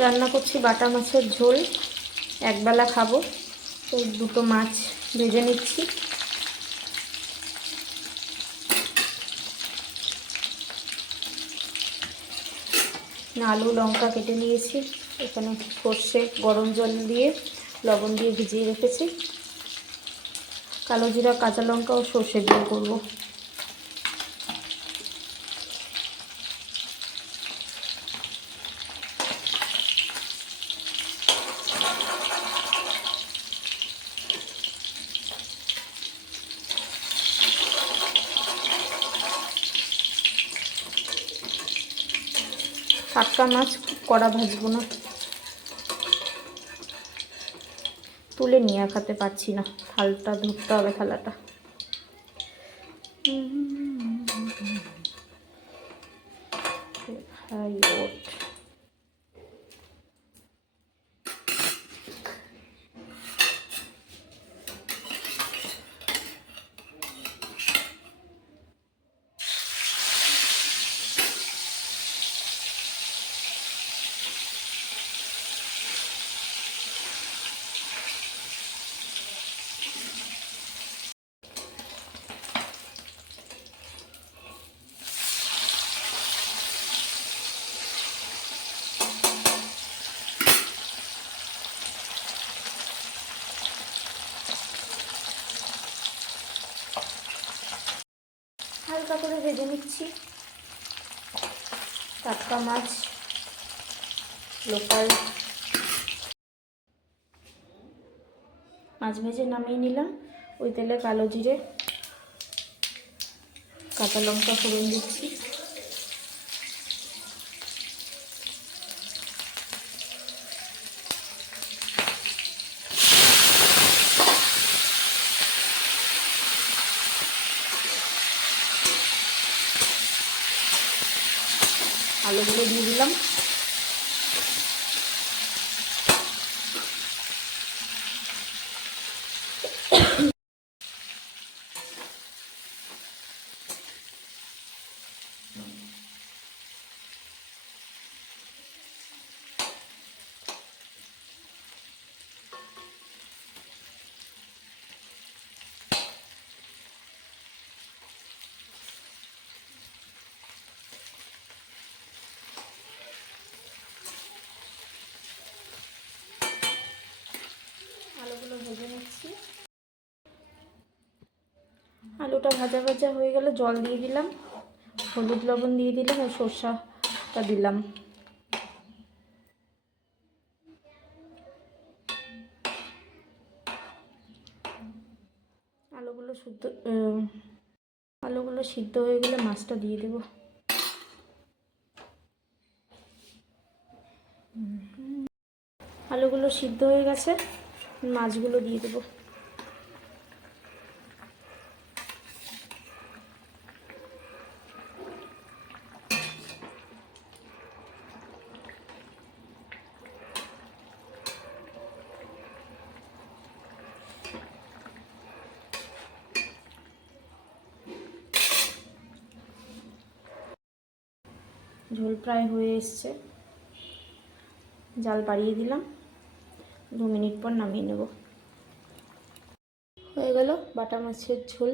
রান্না করছি বাটা মাছের ঝোল, একবেলা খাবো, তো দুটো মাছ ভেজে নিচ্ছি। আলু লঙ্কা কেটে নিয়েছি, এখানে সর্ষে গরম জল দিয়ে লবণ দিয়ে ভিজিয়ে রেখেছি, কালো জিরা কাঁচা লঙ্কা ও সর্ষে দিয়ে করবো। টাটকা মাছ কড়া ভাজবো না, তুলে নিয়ে খাতে পারছি না, থালটা ধরতে হবে, থালাটা। হালকা করে ভেজে নিচ্ছি, টাটকা মাছ, লোকাল মাছ ভেজে নামিয়ে নিলাম। ওই তেলে কালো জিরে কাঁচা লঙ্কা ফোড়ন দিচ্ছি, আলুগুলো দিয়ে দিলাম, আলুগুলো ভেজে নিচ্ছি। আলুটা ভাজা ভাজা হয়ে গেলে জল দিয়ে দিলাম, হলুদ লবণ দিয়ে দিলাম আর সর্ষাটা দিলাম। আলুগুলো সিদ্ধ হয়ে গেলে মাছটা দিয়ে দেব। আলুগুলো সিদ্ধ হয়ে গেছে, মাছগুলো দিয়ে দেব। ঝোল প্রায় হয়ে এসছে, জাল বাড়িয়ে দিলাম, 2 মিনিট পর নামিয়ে নেব। হয়ে গেল বাটা মাছের ঝোল।